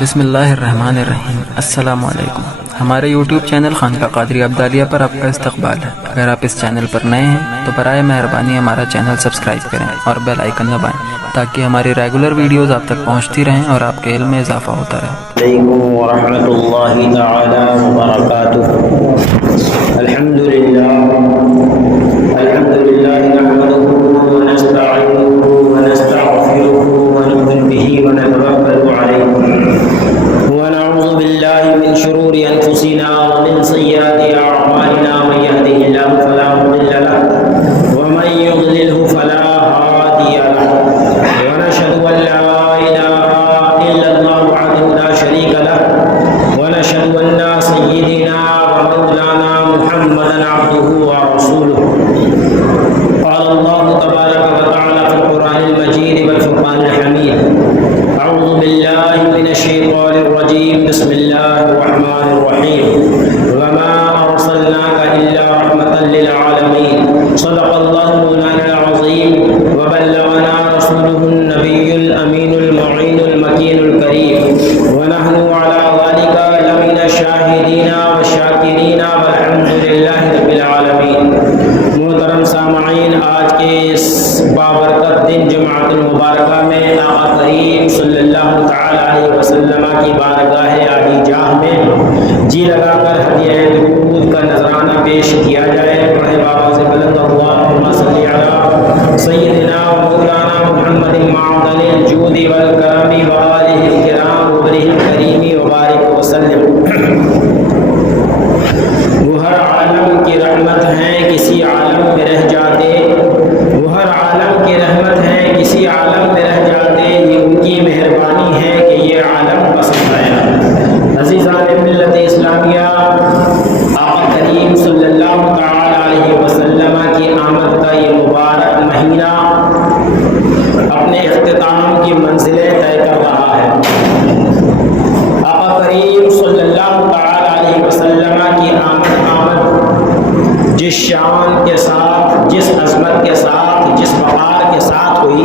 بسم اللہ الرحمن الرحیم۔ السلام علیکم۔ ہمارے یوٹیوب چینل خانقاہ قادریہ عبدالیہ پر آپ کا استقبال ہے۔ اگر آپ اس چینل پر نئے ہیں تو برائے مہربانی ہمارا چینل سبسکرائب کریں اور بیل آئیکن دبائیں تاکہ ہماری ریگولر ویڈیوز آپ تک پہنچتی رہیں اور آپ کے علم میں اضافہ ہوتا رہے۔ علیکم ورحمۃ اللہ تعالی وبرکاتہ۔ الحمد للہ نحمده ونستعینه ونستغفره ونؤمن به ونتوکل علیہ ونعوذ باللہ من شرور انفسنا ومن سیئات اعمالنا من یهده اللہ فلا مضل له ومن یضلله فلا هادی له ونشهد ان لا اله الا اللہ وحده لا شریک له ونشهد ان سیدنا ومولانا محمدا عبده ورسوله۔ قال اللہ تبارک وتعالی فی القرآن المجید والفرقان الحمید۔ اعوذ باللہ من الشیطان الرجیم، بسم اللہ الرحمن الرحیم۔ وما ارسلناک الا رحمۃ للعالمین۔ صدق اللہ مولانا العظیم وبلغنا رسوله النبی الامین المعین المکین الکریم ونحن علی ذلک لمن الشاہدین والشاکرین والحمد للہ رب العالمین۔ محترم سامعین، آج کے اس بابرکت دن جمعۃ المبارکہ میں آقا کریم صلی اللہ تعالی علیہ وسلم کی بارگاہ عالی جاہ میں جی لگا کر ہدیہ درود کا نذرانہ پیش کیا جائے۔ پڑھے بابا سے بلند اللہم صلی علی سیدنا و مولانا محمد معدن الجود والکرم وآلہ الکرام وبرہ الکریم وبارک وسلم۔ وہ ہر عالم کی رحمت ہیں کسی عالم میں رہ جاتے، وہ ہر عالم کی رحمت ہیں کسی عالم میں رہ جاتے، یہ ان کی مہربانی ہے کہ یہ عالم پسند آیا۔ عزیزان ملت اسلامیہ، آقا کریم صلی اللہ تعالی علیہ وسلم کی آمد کا یہ مبارک مہینہ اپنے اختتام کی منزلیں طے کر رہا ہے۔ آقا کریم صلی اللہ تعالی علیہ وسلم کی آمد جس شان کے ساتھ، جس عظمت کے ساتھ، جس وقار کے ساتھ ہوئی،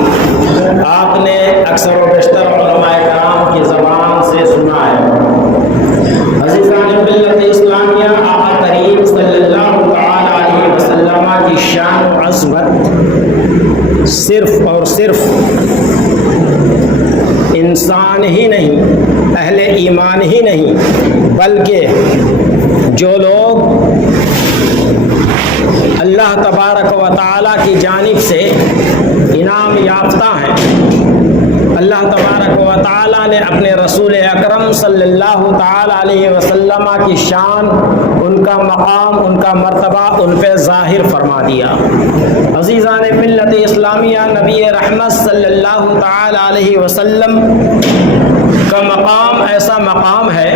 آپ نے اکثر و بیشتر علماء کرام کی زبان سے سنا ہے۔ عزیزان ملت اسلامیہ، آقا کریم صلی اللہ تعالی علیہ وسلم کی شان و عظمت صرف اور صرف انسان ہی نہیں، اہل ایمان ہی نہیں، بلکہ جو لوگ اللہ تبارک و تعالیٰ کی جانب سے انعام یافتہ ہیں، اللہ تبارک و تعالیٰ نے اپنے رسول اکرم صلی اللہ تعالی علیہ وسلم کی شان، ان کا مقام، ان کا مرتبہ ان پہ ظاہر فرما دیا۔ عزیزان ملت اسلامیہ، نبی رحمت صلی اللہ تعالی علیہ وسلم کا مقام ایسا مقام ہے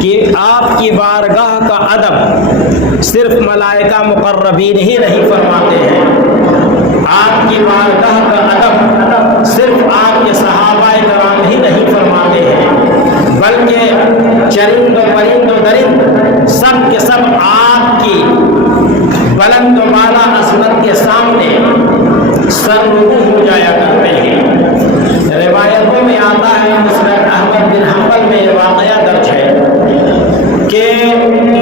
کہ آپ کی بارگاہ کا ادب صرف ملائکہ مقربین ہی نہیں فرماتے ہیں، آپ کی بارگاہ کا ادب صرف آپ کے صحابہ کرام ہی نہیں فرماتے ہیں، بلکہ چرند و پرند و درند سب کے سب آپ کی بلند و بالا عظمت کے سامنے سرنگو ہو جایا کرتے ہیں۔ روایتوں میں آتا ہے، مسند احمد بن حنبل میں یہ واقعہ درج ہے کہ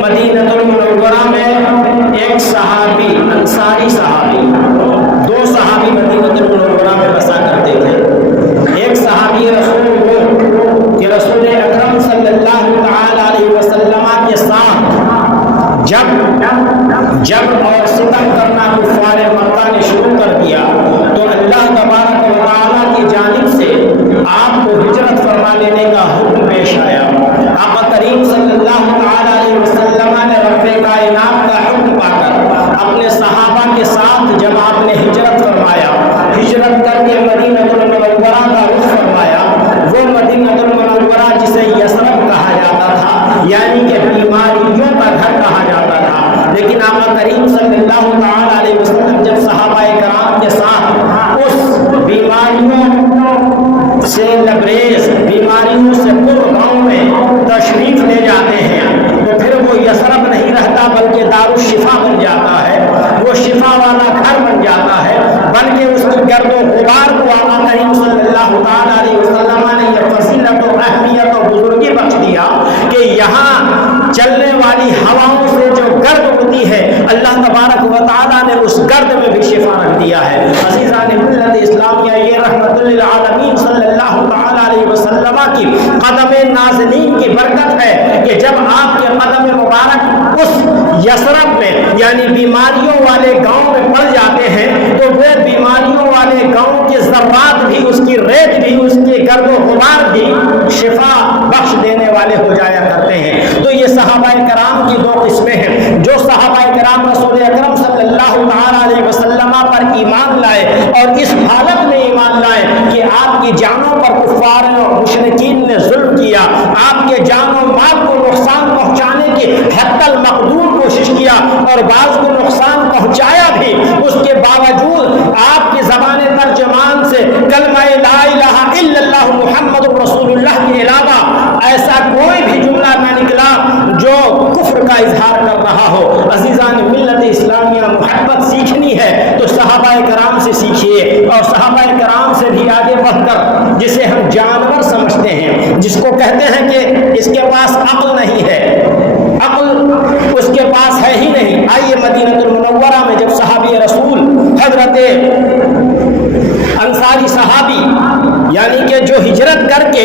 مدینہ المنورہ میں ایک صحابی، انصاری صحابی، دو صحابی مدینہ المنورہ میں بسا کرتے تھے۔ ایک صحابی رسول وہ کہ رسول اکرم صلی اللہ تعالی علیہ وسلم کے ساتھ جب اور ستم کرنا کفار مکہ نے شروع کر دیا تو اللہ تبارک و تعالیٰ کی جانب سے آپ کو ہجرت فرما لینے کا حکم پیش آیا۔ آقا کریم صلی اللہ تعالی علیہ وسلم نے رب کائنات کا حکم پا کر اپنے صحابہ کے ساتھ جب آپ نے ہجرت فرمایا، ہجرت کر کے مدینہ المنورہ کا رخ فرمایا، وہ مدینہ المنورہ جسے یثرب کہا جاتا تھا، یعنی کہ بیماریوں کا گھر کہا جاتا تھا، لیکن آقا کریم صلی اللہ تعالی علیہ وسلم جب صحابہ کرام کے ساتھ اس بیماریوں سے لبریز، بیماریوں سے پر گاؤں میں تشریف لے جاتے ہیں تو پھر وہ یثرب نہیں رہتا بلکہ دارالشفا بن جاتا ہے، وہ شفا والا گھر بن جاتا ہے، بلکہ اس کی گرد و غبار کو دیا ہے۔ عزیزان ملت اسلامیہ، یہ رحمت للعالمین صلی اللہ تعالی علیہ وسلم کی قدم نازنین کی برکت ہے کہ جب آپ کے قدم مبارک اس یثرب میں یعنی بیماریوں والے گاؤں میں پڑ جاتے ہیں تو وہ بیماریوں والے گاؤں کے ذرات بھی، اس کی ریت بھی، اس کے گرد و غبار بھی شفا بخش دینے والے ہو جایا کرتے ہیں۔ تو یہ صحابہ کرام کی دو قسمیں ہیں، جو صحابہ کرام رسول اکرم صلی اللہ تعالی علیہ وسلم پر ایمان لائے اور اس حالت میں ایمان لائے کہ آپ کی جانوں پر کفار اور مشرکین نے ظلم کیا، آپ کے جان و مال کو نقصان پہنچانے کی حتی المقدور کوشش کیا اور بعض کو نقصان پہنچایا بھی، اس کے باوجود آپ کی زبان ترجمان سے کلمہ لا الہ الا اللہ محمد رسول اللہ کے علاوہ ایسا کوئی بھی جملہ نہ نکلا جو کفر کا اظہار کر رہا ہو۔ عزیزان ملت اسلامیہ، محبت سیکھنی ہے تو صحابہ کرام سے سیکھیے، اور صحابہ کرام سے بھی آگے بڑھ کر جسے ہم جانور سمجھتے ہیں، جس کو کہتے ہیں کہ اس کے پاس عقل نہیں ہے، عقل اس کے پاس ہے ہی نہیں، آئیے مدینہ المنورہ میں جب صحابی رسول حضرت انصاری صحابی یعنی کہ جو ہجرت کر کے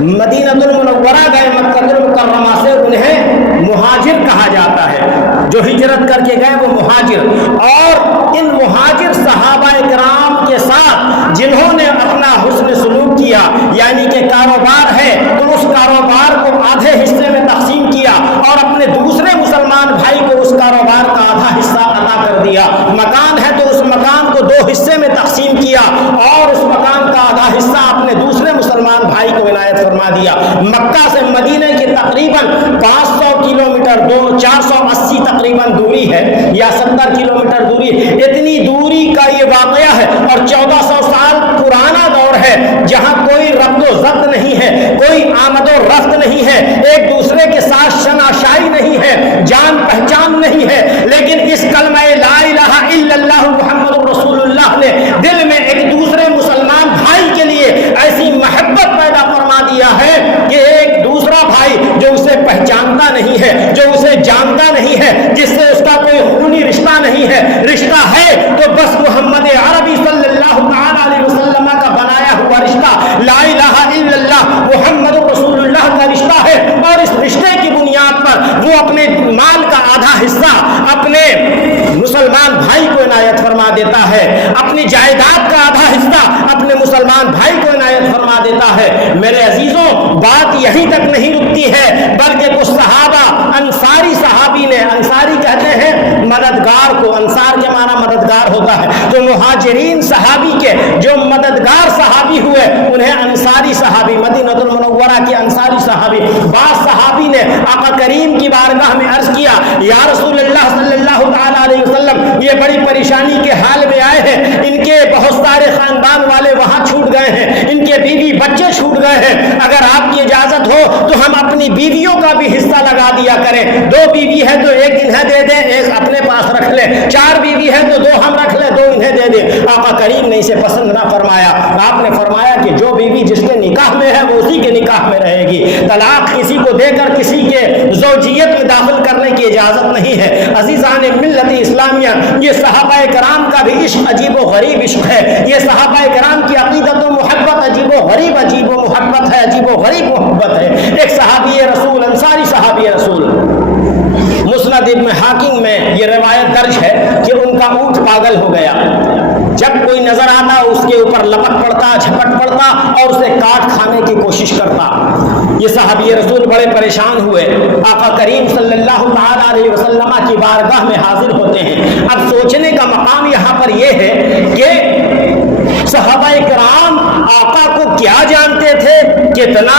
مدینہ المنورہ گئے، مکہ المکرمہ سے، انہیں مہاجر کہا جاتا ہے، جو ہجرت کر کے گئے وہ مہاجر، اور ان مہاجر صحابہ کرام کے ساتھ جنہوں نے اپنا حسن سلوک کیا، یعنی کہ کاروبار ہے تو اس کاروبار کو آدھے حصے میں تقسیم کیا اور اپنے دوسرے مسلمان بھائی کو اس کاروبار کا آدھا حصہ عطا کر دیا، مکان ہے تو اس مکان کو دو حصے میں تقسیم کیا اور اس مکان کا آدھا حصہ اپنے دوسرے مسلمان بھائی کو عنایت فرما دیا۔ مکہ سے مدینہ کی تقریباً 500 کلومیٹر 480 تقریباً دوری ہے یا 70 کلومیٹر دوری، اتنی دوری کا یہ واقعہ ہے اور 1400 سال پرانا دور ہے جہاں کوئی ربط و ضبط نہیں ہے، کوئی آمد و رفت نہیں ہے، ایک دوسرے کے ساتھ شناشائی نہیں ہے، جان پہچان نہیں ہے، لیکن اس کلمہ لا الہ الا اللہ محمد رسول اللہ نے دل میں ایک دوسرے مسلمان بھائی کے لیے ایسی محبت پیدا فرما دیا ہے کہ ایک دوسرا بھائی جو اسے پہچانتا نہیں ہے، جو اسے جانتا نہیں ہے، جس سے اس کا کوئی خونی رشتہ نہیں ہے، رشتہ ہے تو بس محمد عربی صلی اللہ تعالی علیہ وسلم کا بنایا ہوا رشتہ لا الہ الا اللہ محمد رسول اللہ کا رشتہ ہے، اور اس رشتے کی بنیاد پر وہ اپنے مال کا آدھا حصہ اپنے مسلمان بھائی کو عنایت فرما دیتا ہے، اپنی جائیداد کا آدھا حصہ اپنے مسلمان بھائی کو عنایت فرما دیتا ہے۔ میرے عزیزوں، بات یہیں تک نہیں رکتی ہے بلکہ کچھ صحابہ انصاری صحابی نے، انصاری کہتے ہیں مددگار کو، انصار کے معنی مددگار ہوتا ہے، تو مہاجرین صحابی کے جو مددگار صحابی ہوئے انہیں انصاری صحابی، مدینہ المنورہ کے انصاری صحابی، بعض صحابی نے آقا کریم کی بارگاہ میں عرض کیا، یا رسول اللہ صلی اللہ تعالی علیہ وسلم، یہ بڑی پریشانی کے حال میں آئے ہیں، ان کے بہت سارے خاندان والے وہاں چھوٹ گئے ہیں، ان کے بیوی بچے چھوٹ گئے ہیں، اگر آپ کی اجازت ہو تو ہم اپنی بیویوں کا بھی حصہ لگا دیا کریں، 2 بیوی ہے تو 1 انہیں دے دیں، 1 اپنے پاس رکھ لیں، 4 بیوی ہے تو 2 ہم رکھ لیں، 2 انہیں دے دیں۔ آقا کریم نے اسے پسند نہ فرمایا، آپ نے فرمایا کہ جو بیوی جس کے نکاح میں ہے وہ اسی کے نکاح میں رہے گی، طلاق کسی کو دے کر کسی کے زوجیت میں داخل کرنے کی اجازت نہیں ہے۔ عزیزان ملت اسلامیہ، یہ صحابہ کرام کا بھی عشق عجیب و غریب عشق ہے، یہ صحابہ کرام کی عقیدت و محبت عجیب و غریب محبت ہے، عجیب و غریب محبت ہے۔ ایک صحابی رسول، انصاری صحابی رسول، مسند ابن حاکم میں یہ روایت درج ہے کہ ان کا اونٹ پاگل ہو گیا، جب کوئی نظر آتا اس کے اوپر لپٹ پڑتا، جھپٹ پڑتا اور اسے کاٹ کھانے کی کوشش کرتا۔ یہ صحابی رسول بڑے پریشان ہوئے، آقا کریم صلی اللہ تعالی علیہ وسلم کی بارگاہ میں حاضر ہوتے ہیں۔ اب سوچنے کا مقام یہاں پر یہ ہے کہ صحابہ کرام آقا کو کیا جانتے تھے، کتنا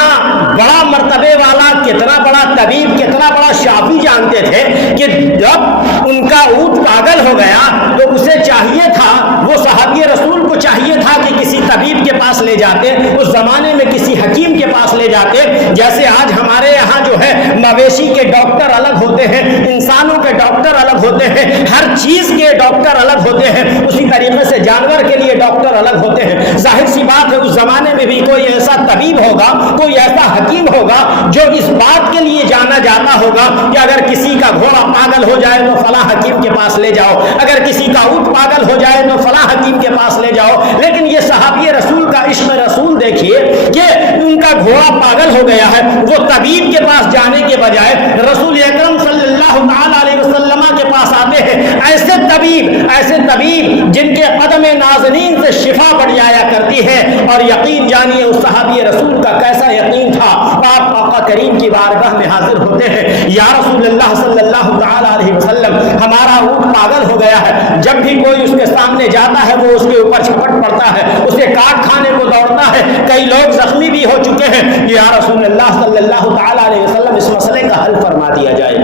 بڑا مرتبے والا، کتنا بڑا طبیب، کتنا بڑا شافی جانتے تھے کہ جب ان کا اونٹ پاگل ہو گیا تو اسے چاہیے تھا، وہ صحابی رسول کو چاہیے تھا کہ کسی طبیب کے پاس لے جاتے، اس زمانے میں کسی حکیم کے پاس لے جاتے، جیسے آج ہمارے یہاں جو ہے مویشی کے ڈاکٹر الگ ہوتے ہیں، انسانوں کے ڈاکٹر الگ ہوتے ہیں، ہر چیز کے ڈاکٹر الگ ہوتے ہیں، اسی طریقے سے جانور کے لیے ڈاکٹر الگ ہوتے ہیں۔ ظاہر سی بات ہے اس زمانے میں بھی کوئی ایسا طبیب ہوگا، کوئی ایسا حکیم ہوگا جو اس بات کے لیے جانا جاتا ہوگا کہ اگر کسی کا گھوڑا پاگل ہو جائے تو فلاں حکیم کے پاس لے جاؤ، اگر کسی کا اونٹ پاگل ہو جائے تو فلاں حکیم کے پاس لے جاؤ۔ لیکن یہ صحابی رسول کا عشق رسول دیکھیے کہ ان کا گھوڑا پاگل ہو گیا ہے، وہ طبیب کے پاس جانے کے بجائے رسول اکرم صلی اللہ تعالی علیہ وسلم کے پاس آتے ہیں۔ ایسے طبیب جن کے قدم نازنین سے شفا بڑھ جایا کرتی ہے، اور یقین جانیے اس صحابی رسول کا کیسا یقین تھا۔ آپ آقا کریم کی بارگاہ میں حاضر ہوتے ہیں، یا رسول اللہ صلی اللہ تعالی علیہ وسلم ہمارا اونٹ پاگل ہو گیا ہے، جب بھی کوئی اس کے سامنے جاتا ہے وہ اس کے اوپر چھپٹ پڑتا ہے، اسے کاٹ کھانے کو دوڑتا ہے، کئی لوگ زخمی بھی ہو چکے ہیں، یا رسول اللہ صلی اللہ تعالی علیہ وسلم اس مسئلے کا حل فرما دیا جائے۔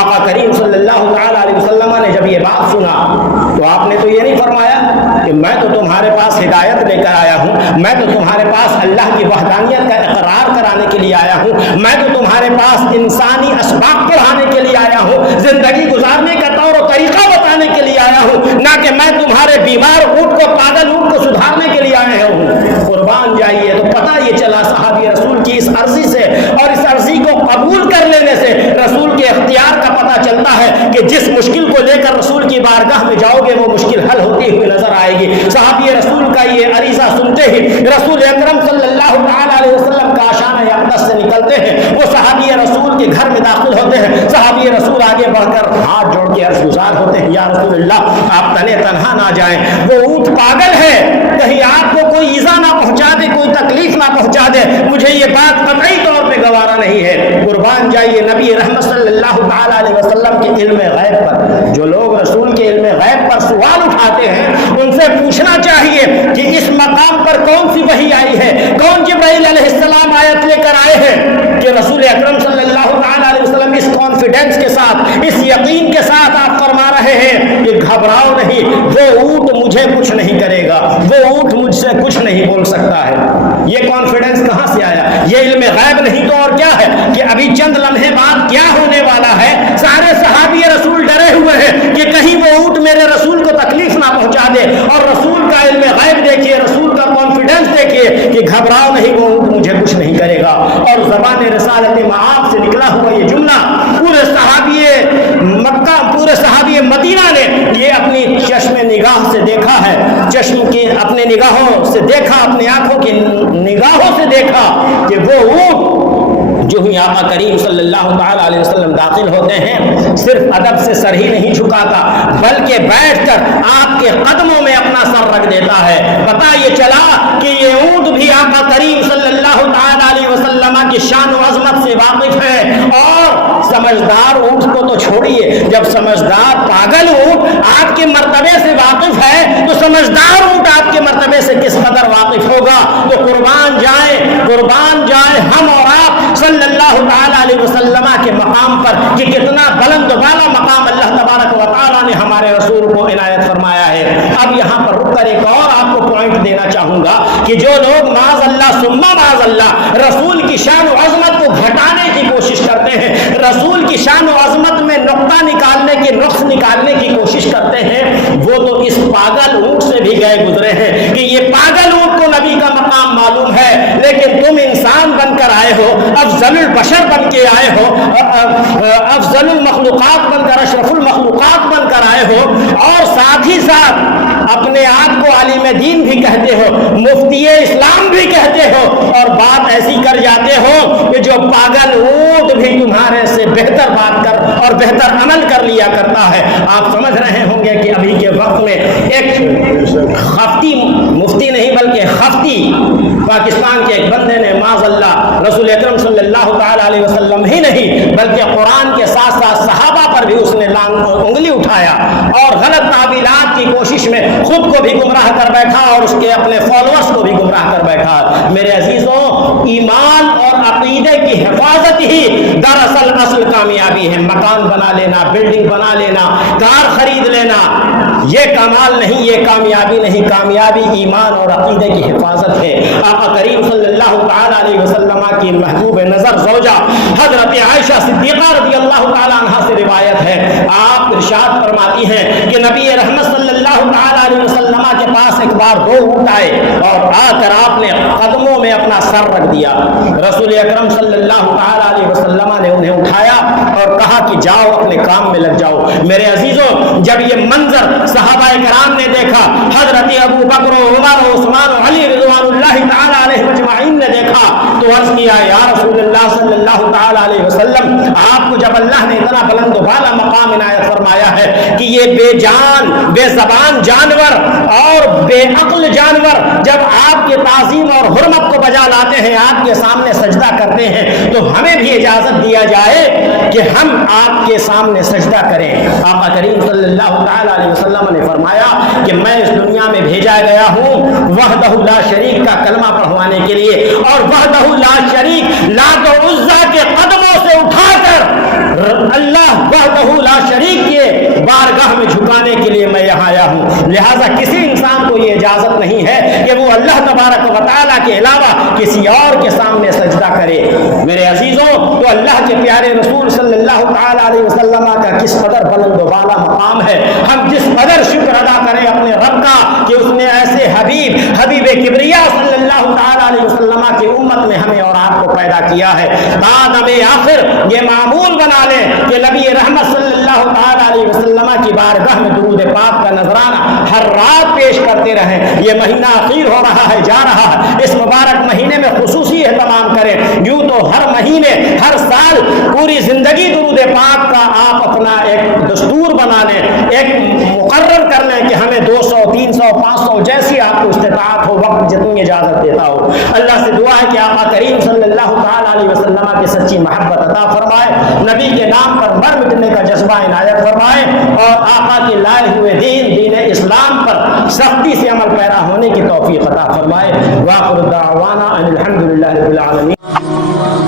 آقا کریم صلی اللہ تعالی علیہ وسلم نے جب یہ بات سنا تو آپ نے تو یہ نہیں فرمایا کہ میں تو تمہارے پاس ہدایت لے کر آیا ہوں، میں تو تمہارے پاس اللہ کی وحدانیت کا اقرار کرانے کے لیے آیا ہوں، میں تو تمہارے پاس انسانی اسباب پڑھانے کے لیے آیا ہوں، زندگی گزارنے کا طور و طریقہ بتانے کے لیے آیا ہوں، نہ کہ میں تمہارے بیمار اونٹ کو، پاگل اونٹ کو سدھارنے کے لیے آیا ہوں۔ قربان جائیے، تو پتہ یہ چلا صحابی رسول کی اس عرضی سے اور اس عرضی کو قبول کر لینے سے رسول کے اختیار کا پتہ چلتا ہے کہ جس مشکل کو لے کر رسول کی بارگاہ میں جاؤ گے وہ مشکل حل ہوتی ہوئی نظر آئے گی۔ صحابی رسول کا یہ عریضہ سنتے ہی رسول اکرم صلی اللہ تعالی علیہ وسلم کا آشیانہ اقدس سے نکلتے ہیں، وہ صحابی رسول کے گھر میں داخل ہوتے ہیں۔ صحابی رسول آگے بڑھ کر ہاتھ جوڑ کے عرض گزار ہوتے ہیں، یا رسول اللہ آپ تنے تنہا نہ جائیں، وہ اونٹ پاگل ہے، کہیں آپ کو کوئی ایذا نہ پہنچا دے، کوئی تکلیف نہ پہنچا دے، مجھے یہ بات قطعی طور پہ گوارا نہیں ہے۔ قربان جائیے، نبی رحمت صلی اللہ تعالی علیہ وسلم کے علم غیب پر جو لوگ رسول کے علم غیب پر سوال اٹھاتے ہیں ان سے پوچھنا چاہیے کہ اس مقام پر کون سی وحی آئی ہے، کون جبرائیل علیہ السلام آیت لے کر آئے ہیں کہ رسول اکرم صلی اللہ تعالی علیہ وسلم اس کانفیڈنس کے ساتھ، اس یقین کے ساتھ آپ فرما رہے ہیں کہ گھبراؤ نہیں، وہ اونٹ مجھے کچھ نہیں کرے گا، وہ اونٹ مجھ سے کچھ نہیں بول سکتا ہے۔ یہ کانفیڈنس کہاں سے آیا؟ یہ علم غیب نہیں تو اور کیا ہے کہ ابھی چند لمحے بعد کیا ہونے والا ہے۔ سارے صحابی رسول ڈرے ہوئے ہیں کہ کہیں وہ اونٹ میرے رسول کو تکلیف نہ پہنچا دے، اور رسول کا علم غیب دیکھیے، رسول کا کانفیڈنس دیکھیے کہ گھبراؤ نہیں، وہ اونٹ مجھے کچھ نہیں کرے گا۔ اور زبان رسالت مآب سے نکلا ہوا یہ جملہ پورے صحابی مکہ، پورے صحابی مدینہ نے یہ اپنی چشم نگاہ سے دیکھا ہے، چشم کی اپنے نگاہوں سے دیکھا، اپنی آنکھوں کی نگاہوں سے دیکھا کہ وہ اونٹ جو ہی آقا کریم صلی اللہ تعالی علیہ وسلم داخل ہوتے ہیں صرف ادب سے سر ہی نہیں جھکاتا بلکہ بیٹھ کر آپ کے قدموں میں اپنا سر رکھ دیتا ہے۔ پتہ یہ چلا کہ یہ اونٹ بھی آقا کریم صلی اللہ تعالی علیہ وسلم کی شان و عظمت سے واقف ہے، اور سمجھدار اونٹ کو تو چھوڑیے، جب سمجھدار پاگل اونٹ آپ کے مرتبے سے واقف ہے تو سمجھدار اونٹ آپ کے مرتبے سے کس قدر واقف ہوگا۔ تو قربان جائیں ہم اور آپ صلی اللہ تعالی علیہ وسلم کے مقام پر کہ کتنا بلند والا مقام اللہ تبارک و تعالی نے ہمارے رسول کو عنایت فرمایا ہے۔ اب یہاں پر رک کر ایک اور آپ کو پوائنٹ دینا چاہوں گا کہ جو لوگ معاذ اللہ ثم معاذ اللہ رسول کی شان و عظمت کو گھٹانے کی کوشش کرتے ہیں، رسول کی شان و عظمت میں نقطہ نکالنے کی، نقص نکالنے کی کوشش کرتے ہیں، وہ تو اس پاگل اونٹ سے بھی گئے گزرے ہیں کہ یہ پاگل اونٹ کو نبی کا مقام معلوم ہے، لیکن تم انسان بن کر آئے ہو، افضل البشر بن کے آئے ہو، افضل المخلوقات بن کر، اشرف المخلوقات بن کر آئے ہو، اور ساتھ ہی ساتھ اپنے آپ کو عالم دین بھی کہتے ہو، مفتی اسلام بھی کہتے ہو، اور بات ایسی کر جاتے ہو کہ جو پاگل اونٹ بھی تمہارے سے بہتر بات کر اور بہتر عمل کر لیا کرتا ہے۔ آپ سمجھ رہے ہوں گے کہ ابھی کے وقت میں ایک خفتی، مفتی نہیں بلکہ خفتی پاکستان کے ایک بندے نے معاذ اللہ رسول اکرم صلی اللہ تعالی علیہ وسلم ہی نہیں بلکہ قرآن کے ساتھ ساتھ صحابہ پر بھی اس نے انگلی اٹھایا اور غلط تعبیرات کی کوشش میں خود کو بھی گمراہ کر بیٹھا اور اس کے اپنے فالوورز کو بھی گمراہ کر بیٹھا۔ میرے عزیزوں، ایمان اور عقیدے کی حفاظت ہی دراصل اصل کامیابی ہے۔ مکان بنا لینا، بلڈنگ بنا لینا، کار خرید لینا، یہ کمال نہیں، یہ کامیابی نہیں، کامیابی ایمان اور عقیدے کی حفاظت ہے۔ آقا کریم صلی اللہ تعالی علیہ وسلم کی محبوب نظر زوجہ حضرت عائشہ صدیقہ رضی اللہ تعالی عنہا سے روایت ہے، آپ ارشاد فرماتی ہیں کہ نبی رحمت صلی اللہ تعالی علیہ وسلم کے پاس ایک بار دو اونٹ آئے اور آ کر آپ نے قدموں میں اپنا سر رکھ دیا۔ رسول اکرم صلی اللہ تعالی علیہ وسلم نے انہیں اٹھایا اور کہا کہ جاؤ اپنے کام میں لگ جاؤ۔ میرے عزیزوں، جب یہ منظر صحابہ کرام نے دیکھا، حضرت ابو بکر و عمر و عثمان و علی رضوان اللہ تعالی علیہ مجمعین نے دیکھا تو عرض کیا یا رسول اللہ صلی اللہ تعالی علیہ وسلم، آپ کو جب اللہ نے اتنا بلند و بالا مقام عنایت فرمایا ہے کہ یہ بے جان بے زبان جانور اور بے عقل جانور جب آپ کے تعظیم اور حرمت کو بجا لاتے ہیں، آپ کے سامنے سجدہ کرتے ہیں، تو ہمیں بھی اجازت دیا جائے کہ ہم آپ کے سامنے سجدہ کریں۔ آقا کریم صلی اللہ تعالی علیہ وسلم نے فرمایا کہ میں اس دنیا میں بھیجا گیا ہوں وحدہ لا شریک کا کلمہ پڑھوانے کے لیے، اور وحدہ لا شریک لات و عزا کے قدموں سے اٹھا کر اللہ وحدہ لا شریک کے بارگاہ میں جھکانے کے لیے میں یہاں آیا ہوں۔ لہٰذا کسی انسان کو یہ اجازت نہیں ہے کہ وہ اللہ تبارک و تعالیٰ کے علاوہ کسی اور کے سامنے سجدہ کرے۔ میرے عزیزوں، تو اللہ کے پیارے رسول صلی اللہ تعالی علیہ وسلم کا کس قدر بلند و بالا مقام ہے، ہم جس قدر شکر ادا کریں اپنے رب کا کہ اس نے ایسے حبیب کبریا صلی اللہ تعالی علیہ وسلم کی امت میں ہمیں اور آپ کو پیدا کیا ہے۔ آدم آخر یہ معمول بنا لیں کہ نبی رحمت صلی اللہ تعالی علیہ وسلم کی بارگاہ میں درود پاک کا نذرانہ ہر رات پیش کرتے رہیں۔ یہ مہینہ اخیر ہو رہا ہے، جا رہا ہے، اس مبارک مہینے میں خصوصی اہتمام کریں۔ یوں تو ہر مہینے ہر سال پوری زندگی درود پاک کا آپ اپنا ایک دستور بنا لیں، ایک مقرر کر لیں کہ ہمیں 200 300 500 جیسی آپ کو استطاعت ہو، وقت جتنی اجازت دیتا ہو۔ اللہ سے دعا ہے کہ آقا کریم صلی اللہ تعالی علیہ وسلم کی سچی محبت عطا فرمائے، نبی کے نام پر مر مٹنے کا جذبہ عنایت فرمائے، اور آقا کے لائے ہوئے دین اسلام پر سختی سے عمل پیرا ہونے کی توفیق عطا فرمائے۔ وآخر دعوانا ان الحمد للہ رب العالمین۔